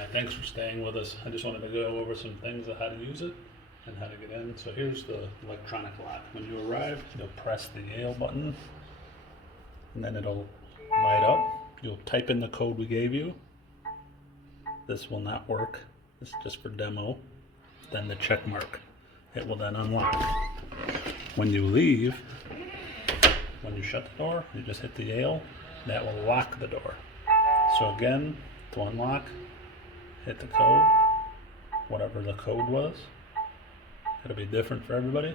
Hi, thanks for staying with us. I just wanted to go over some things of how to use it and how to get in. So here's the electronic lock. When you arrive, you'll press the Yale button and then it'll light up. You'll type in the code we gave you. This will not work. This is just for demo. Then the check mark. It will then unlock. When you leave, when you shut the door, you just hit the Yale. That will lock the door. So again, to unlock, hit the code, whatever the code was. It'll be different for everybody.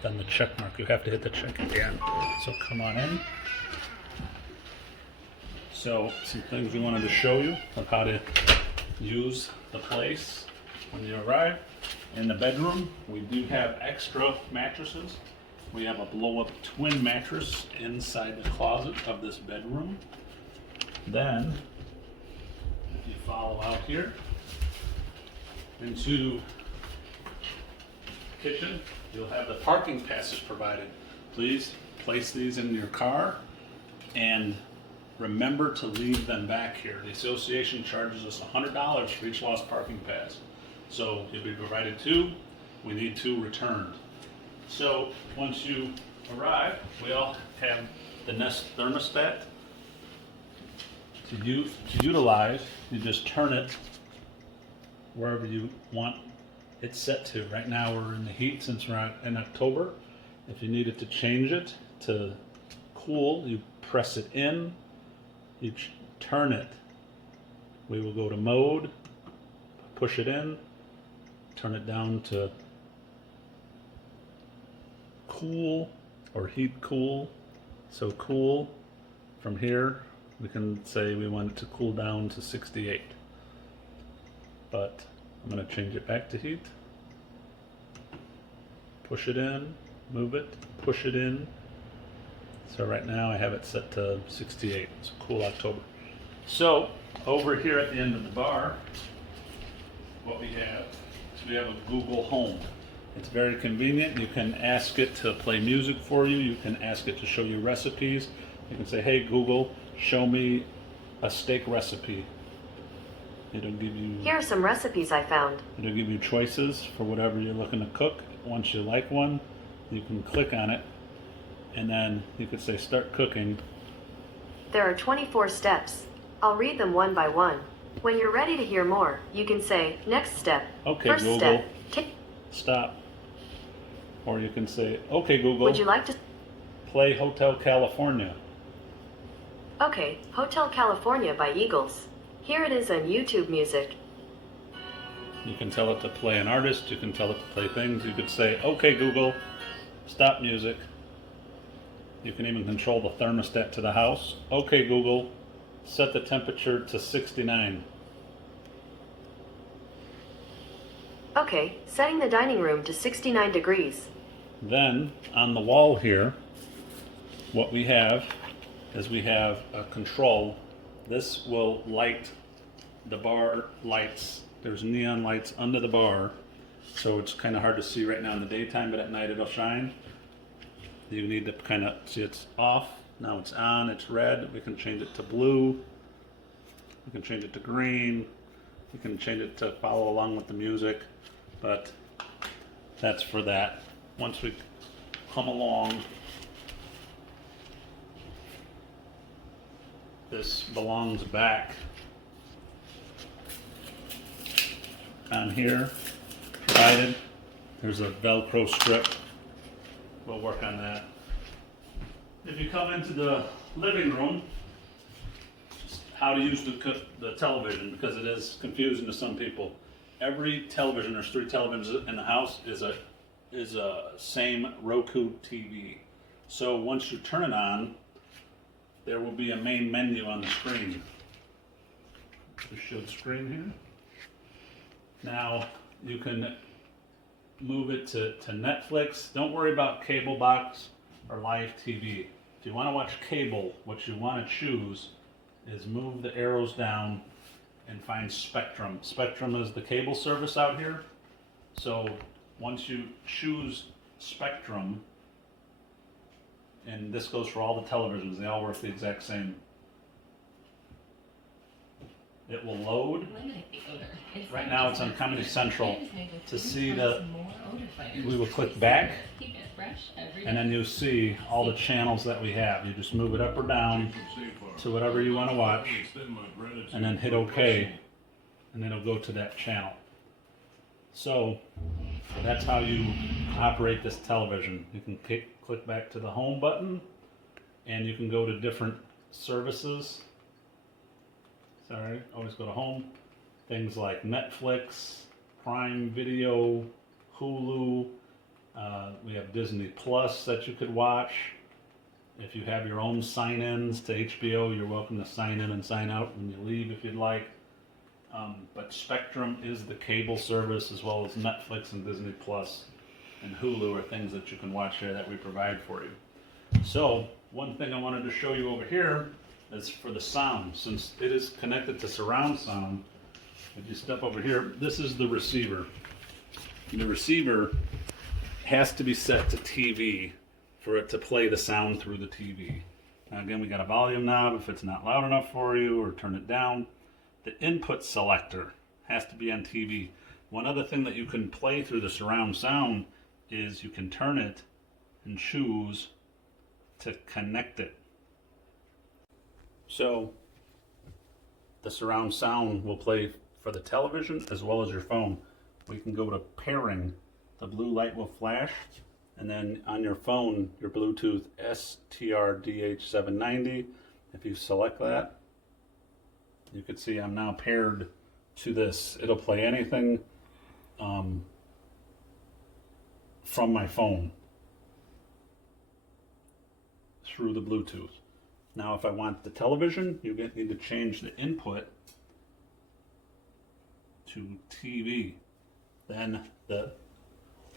Then the check mark, you have to hit the check again. So come on in. So some things we wanted to show you of how to use the place when you arrive. In the bedroom, we do have extra mattresses. We have a blow-up twin mattress inside the closet of this bedroom. Then, if you follow out here into the kitchen, you'll have the parking passes provided. Please place these in your car and remember to leave them back here. The association charges us $100 for each lost parking pass. So you'll be provided 2. We need 2 returned. So once you arrive, we all have the Nest thermostat. To utilize, you just turn it wherever you want it set to. Right now we're in the heat since we're in October. If you needed to change it to cool, you press it in, you turn it. We will go to mode, push it in, turn it down to cool or heat cool. So cool, from here we can say we want it to cool down to 68. But I'm going to change it back to heat. Push it in, move it, push it in. So right now I have it set to 68. It's a cool October. So over here at the end of the bar, what we have is we have a Google Home. It's very convenient. You can ask it to play music for you. You can ask it to show you recipes. You can say, hey Google, show me a steak recipe. It'll give you... Here are some recipes I found. It'll give you choices for whatever you're looking to cook. Once you like one, you can click on it and then you could say start cooking. There are 24 steps. I'll read them one by one. When you're ready to hear more, you can say next step. Okay, First Google, step. stop. Or you can say, okay Google, Would you like to... play Hotel California. Okay, Hotel California by Eagles. Here it is on YouTube Music. You can tell it to play an artist, you can tell it to play things. You could say, okay Google, stop music. You can even control the thermostat to the house. Okay Google, set the temperature to 69. Okay, setting the dining room to 69 degrees. Then, on the wall here, what we have is we have a control. This will light the bar lights. There's neon lights under the bar, so it's kind of hard to see right now in the daytime, but at night it'll shine. You need to kind of see it's off. Now it's on, it's red. We can change it to blue. We can change it to green. We can change it to follow along with the music, but that's for that. Once we come along, this belongs back on here, provided. There's a Velcro strip. We'll work on that. If you come into the living room, how to use the television, because it is confusing to some people. Every television, there's 3 televisions in the house, is a same Roku TV. So once you turn it on, there will be a main menu on the screen. Just show the screen here. Now you can move it to Netflix. Don't worry about cable box or live TV. If you want to watch cable, what you want to choose is move the arrows down and find Spectrum. Spectrum is the cable service out here. So once you choose Spectrum, and this goes for all the televisions, they all work the exact same. it will load. Right now it's on Comedy Central. To see we will click back, and then you'll see all the channels that we have. You just move it up or down to whatever you want to watch, and then hit OK, and then it'll go to that channel. So that's how you operate this television. You can click back to the home button, and you can go to different services. Sorry, always go to home. Things like Netflix, Prime Video, Hulu. We have Disney Plus that you could watch. If you have your own sign-ins to HBO, you're welcome to sign in and sign out when you leave if you'd like. But Spectrum is the cable service, as well as Netflix and Disney Plus and Hulu are things that you can watch here that we provide for you. So one thing I wanted to show you over here is for the sound. Since it is connected to surround sound, if you step over here, this is the receiver. The receiver has to be set to TV for it to play the sound through the TV. Now again, we got a volume knob if it's not loud enough for you, or turn it down. The input selector has to be on TV. One other thing that you can play through the surround sound is you can turn it and choose to connect it. So the surround sound will play for the television as well as your phone. We can go to pairing. The blue light will flash, and then on your phone, your Bluetooth STRDH790, if you select that, you can see I'm now paired to this. It'll play anything from my phone through the Bluetooth. Now if I want the television, you need to change the input to TV. Then the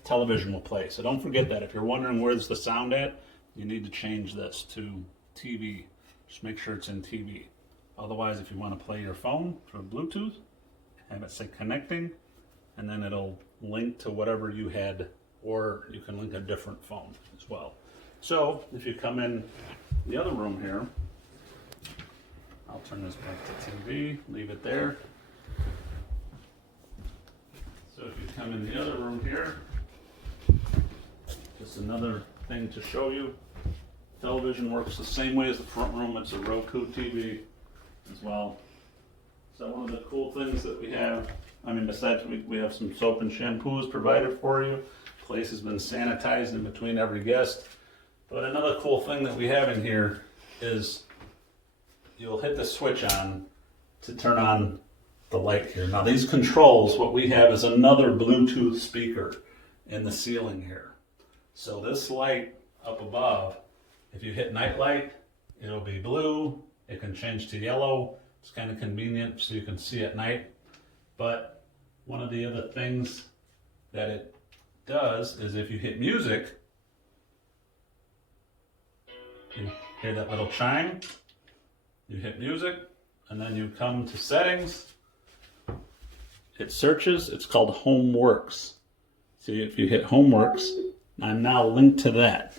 television will play. So don't forget that. If you're wondering where's the sound at, you need to change this to TV. Just make sure it's in TV. Otherwise, if you want to play your phone through Bluetooth, have it say connecting, and then it'll link to whatever you had, or you can link a different phone as well. So if you come in the other room here, I'll turn this back to TV, leave it there. So if you come in the other room here, just another thing to show you. Television works the same way as the front room. It's a Roku TV as well. So one of the cool things that we have, besides we have some soap and shampoos provided for you. The place has been sanitized in between every guest. But another cool thing that we have in here is you'll hit the switch on to turn on the light here. Now these controls, what we have is another Bluetooth speaker in the ceiling here. So this light up above, if you hit night light, it'll be blue. It can change to yellow. It's kind of convenient so you can see at night. But one of the other things that it does is if you hit music, you hear that little chime, you hit music, and then you come to settings. It searches, it's called Homeworks. So if you hit Homeworks, I'm now linked to that.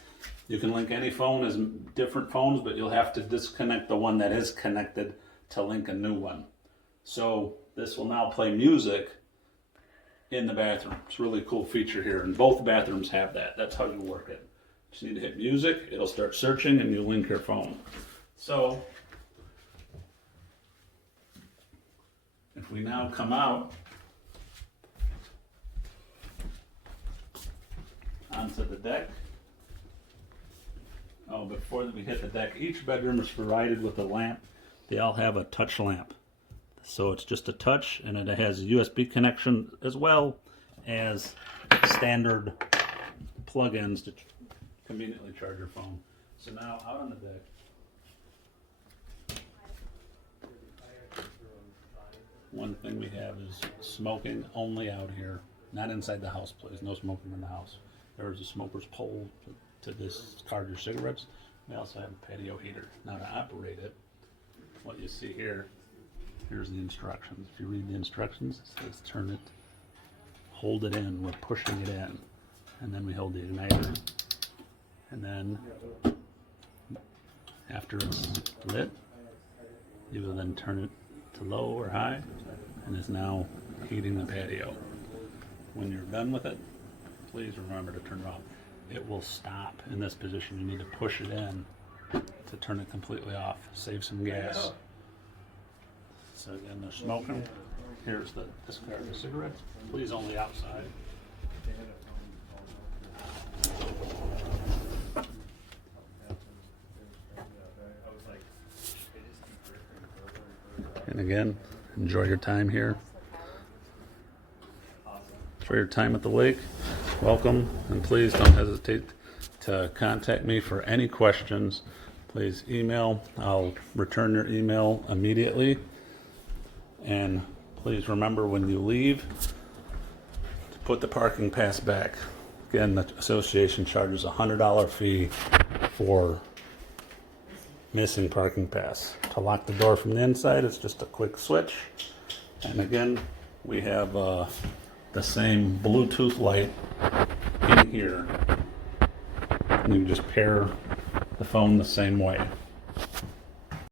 You can link any phone as different phones, but you'll have to disconnect the one that is connected to link a new one. So this will now play music in the bathroom. It's a really cool feature here, and both bathrooms have that. That's how you work it. Just need to hit music, it'll start searching, and you link your phone. So if we now come out onto the deck. Oh, before we hit the deck, each bedroom is provided with a lamp. They all have a touch lamp. So it's just a touch, and it has a USB connection as well as standard plug-ins to conveniently charge your phone. So now out on the deck, one thing we have is smoking only out here, not inside the house, please. No smoking in the house. There's a smoker's pole to discard your cigarettes. We also have a patio heater. Now to operate it, what you see here, here's the instructions. If you read the instructions, it says turn it, hold it in, we're pushing it in. And then we hold the igniter. And then after it's lit, you will then turn it to to low or high and is now heating the patio. When you're done with it, please remember to turn it off. It will stop in this position. You need to push it in to turn it completely off. Save some gas. So again, they're smoking. Here's the discard of cigarettes. Please only outside. And again, enjoy your time here. For your time at the lake, welcome, and please don't hesitate to contact me for any questions. Please email. I'll return your email immediately. And please remember when you leave to put the parking pass back. Again, the association charges a $100 fee for missing parking pass. To lock the door from the inside, it's just a quick switch. And again, we have the same Bluetooth light in here. And you just pair the phone the same way.